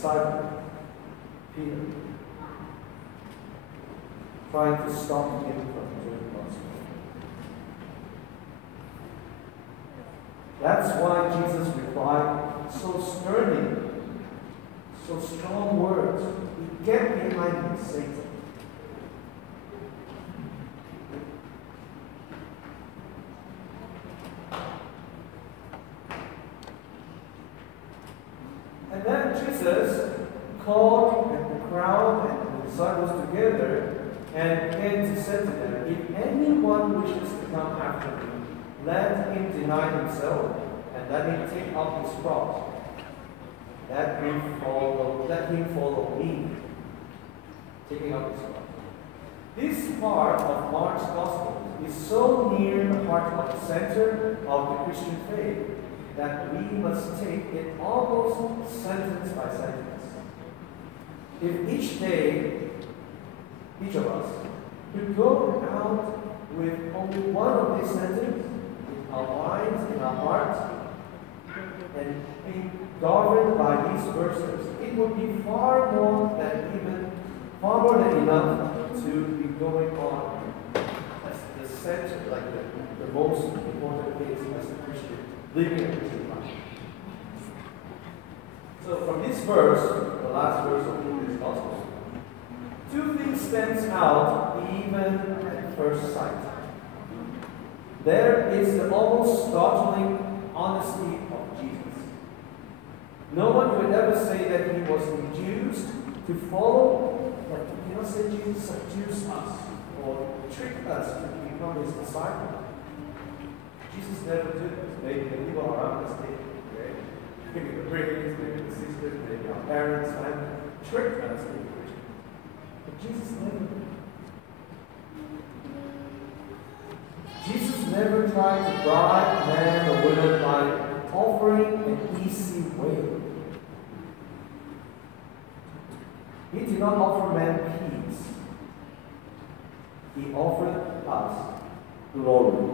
disciple, Peter, trying to stop him from doing God's will. That's why Jesus replied so sternly, so strong words. Get behind me, Satan. And then Jesus called the crowd and the disciples together and began to say to them, if anyone wishes to come after me, let him deny himself and let him take up his cross. Let him follow me, taking up his cross. This part of Mark's Gospel is so near the heart of the center of the Christian faith that we must take it almost sentence by sentence. If each day, each of us, could go out with only one of these sentences, in our minds, in our hearts, and be governed by these verses, it would be far more than enough to be going on as the center, like the most important things as a Christian, living a Christian life. So from this verse, the last verse of this gospel, two things stands out even at first sight. There is the almost startling honesty of Jesus. No one could ever say that he was induced to follow, like you cannot say Jesus seduced us or tricked us to become his disciple. Jesus never did this. Maybe the people around us did. Maybe the brothers, maybe the sisters, maybe our parents, and tricked us to be Christian. But Jesus never did. Jesus never tried to bribe man or woman by offering an easy way. He did not offer man peace. He offered us glory.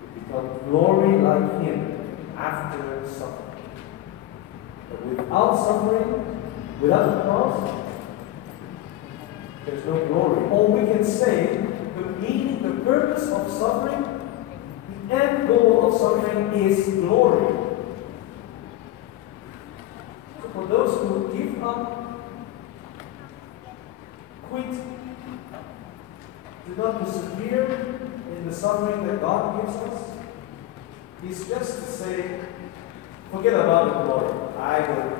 To become glory like him after suffering. But without suffering, without the cross, there's no glory. All we can say, the meaning, the purpose of suffering, the end goal of suffering is glory. So for those who give up, quit, do not persevere in the suffering that God gives us, is just to say, forget about the glory. I will.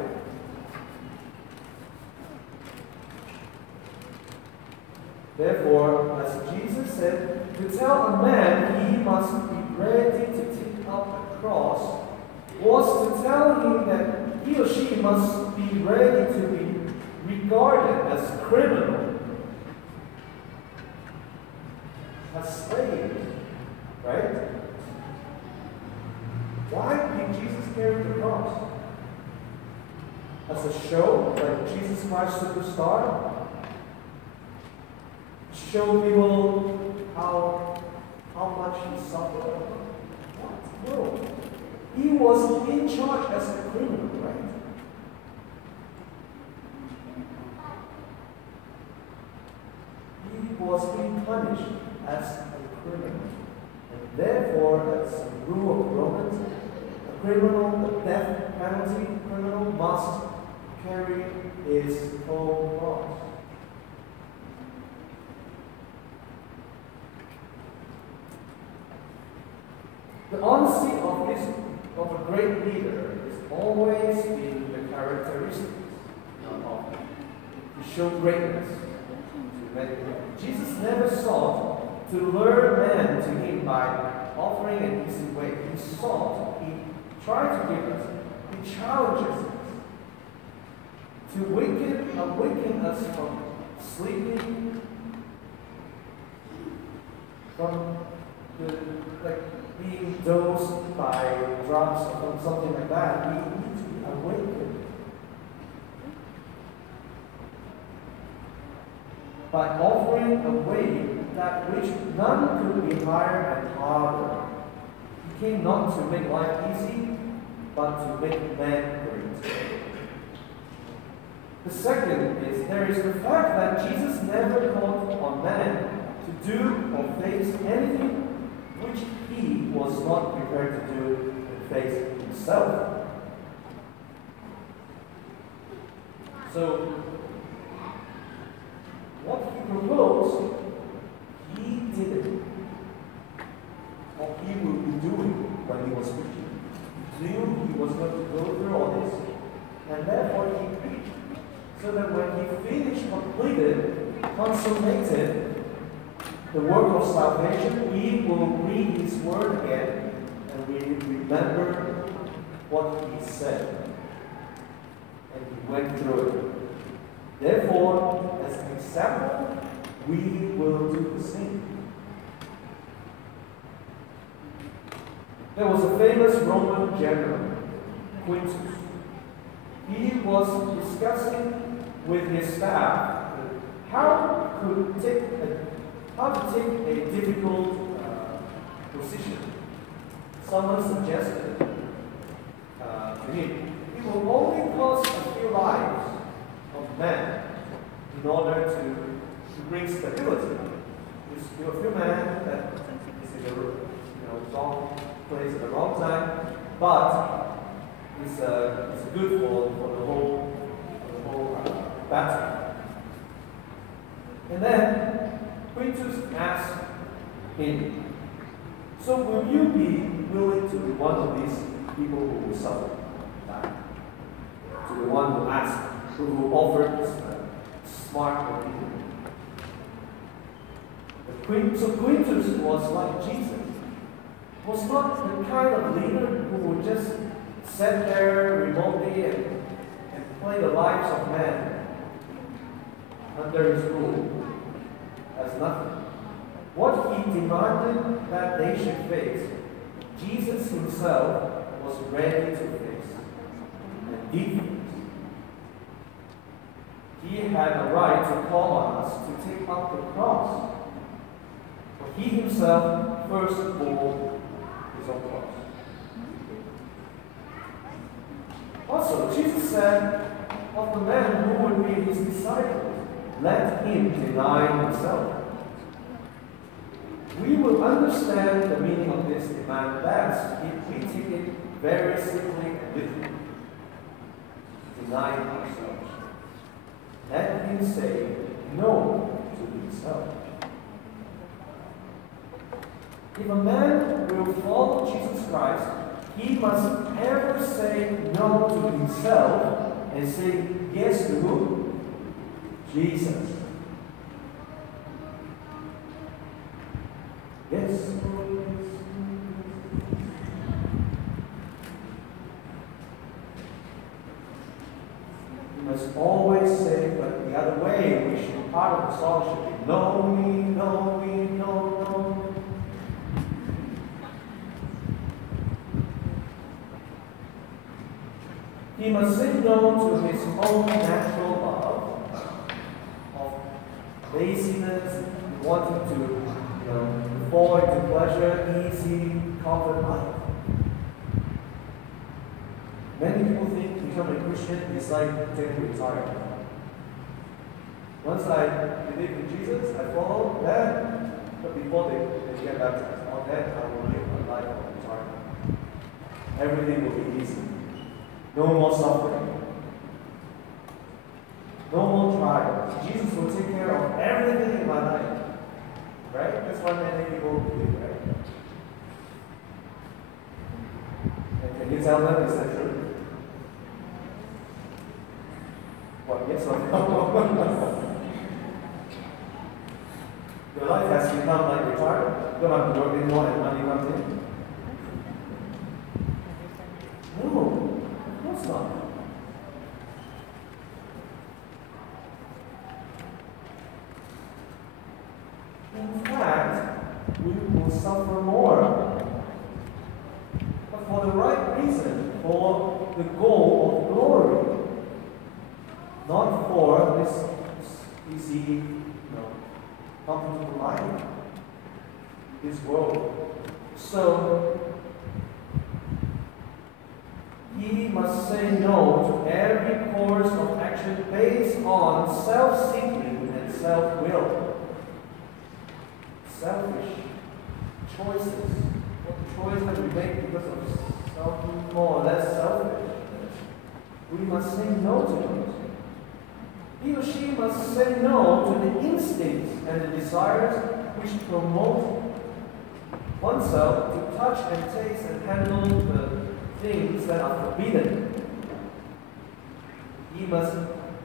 Therefore, as Jesus said, to tell a man he must be ready to take up the cross was to tell him that he or she must be ready to be regarded as criminal, as slaves, right? Why did Jesus carry the cross? As a show, like Jesus Christ Superstar? Show people how much he suffered? What? No. He was in charge as a criminal, right? He was being punished as a criminal. And therefore, as a rule of Romans, a criminal, a death penalty criminal must carry his own cross. The honesty of a great leader is always been the characteristics to show greatness to many people. Jesus never sought to lure men to him by offering an easy way. He tried to give us, he challenges us to awaken us from sleeping, from being dosed by drugs or something like that. We need to be awakened by offering a way that which none could be higher and harder. He came not to make life easy, but to make man great. The second is there is the fact that Jesus never called on man to do or face anything which he was not prepared to do and face himself. So, what he proposed, he did it. What he would be doing when he was preaching. He knew he was going to go through all this, and therefore he preached. So that when he finished, completed, consummated the work of salvation, we will read his word again and we remember what he said. And he went through it. Therefore, as an example, we will do the same. There was a famous Roman general, Quintus. He was discussing with his staff how to take a difficult position. Someone suggested to him, it will only cost a few lives of men in order to bring stability. There are a few men that is in the wrong place at the wrong time, but it's good for the whole battle. And then Quintus asked him, so will you be willing to be one of these people who will suffer? To the one who asked, who offered this smart opinion. So Quintus was like Jesus. Was not the kind of leader who would just sit there remotely and play the lives of men under his rule as nothing. What he demanded that they should face, Jesus himself was ready to face and defeat. He had a right to call on us to take up the cross. For he himself first bore his own cross. Also, Jesus said of the man who would be his disciples, let him deny himself. We will understand the meaning of this demand best if we take it very simply and literally. Denying ourselves. Let him say no to himself. If a man will follow Jesus Christ, he must ever say no to himself and say yes to who? Jesus. Yes. We must always say, but the other way, we should, part of the song should be, know me, know me, know me. He must say no to his own natural love of laziness, wanting to fall into pleasure, easy, comfort life. Many people think becoming a Christian is like getting retired. Once I believe in Jesus, I follow that, but before they get baptized, on that I will live a life of retirement. Everything will be easy. No more suffering. No more trials. Jesus will take care of everything in my life. Right? That's what many people believe, right? And can you tell them, is that true? What, yes or no? Your life has become like retired. You don't have to work anymore and money comes in. No, of course not. In fact, we will suffer more. But for the right reason, for the goal of glory. Not for this easy, comfortable life, this world. So, he must must say no to every course of action based on self-seeking and self-will. Selfish choices. What choice that we make because of more or less selfishness. We must say no to those. He or she must say no to the instincts and the desires which promote oneself to touch and taste and handle the things that are forbidden. He must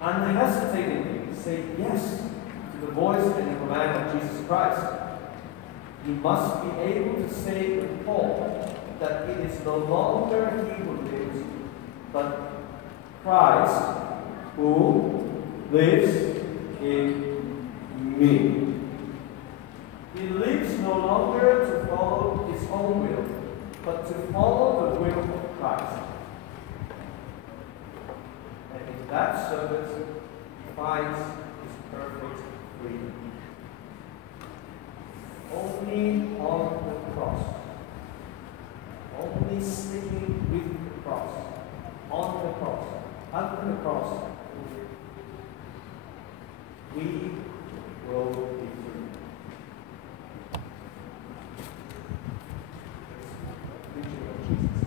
unhesitatingly say yes to the voice and the command of Jesus Christ. He must be able to say with Paul that it is no longer he who lives, but Christ who lives in me. He lives no longer to follow his own will, but to follow the will of Christ. And in that service, he finds his perfect freedom. Only on the cross, only sticking with the cross, on the cross, under the cross, we will be free. Preaching of Jesus.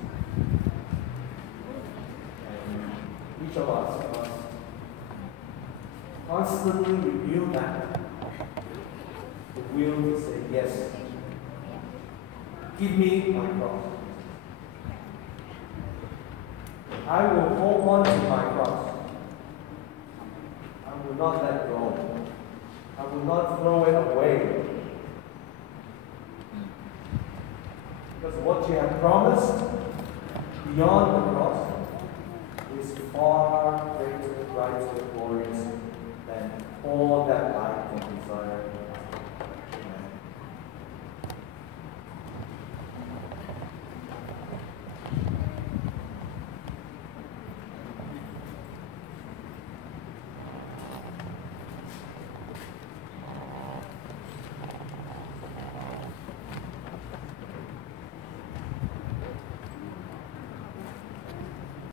And each of us must constantly review that. The will to say yes. Give me my cross. I will hold on to my cross. I will not let go. I will not throw it away. Because what you have promised beyond the cross is far greater, brighter, glorious than all that I can desire.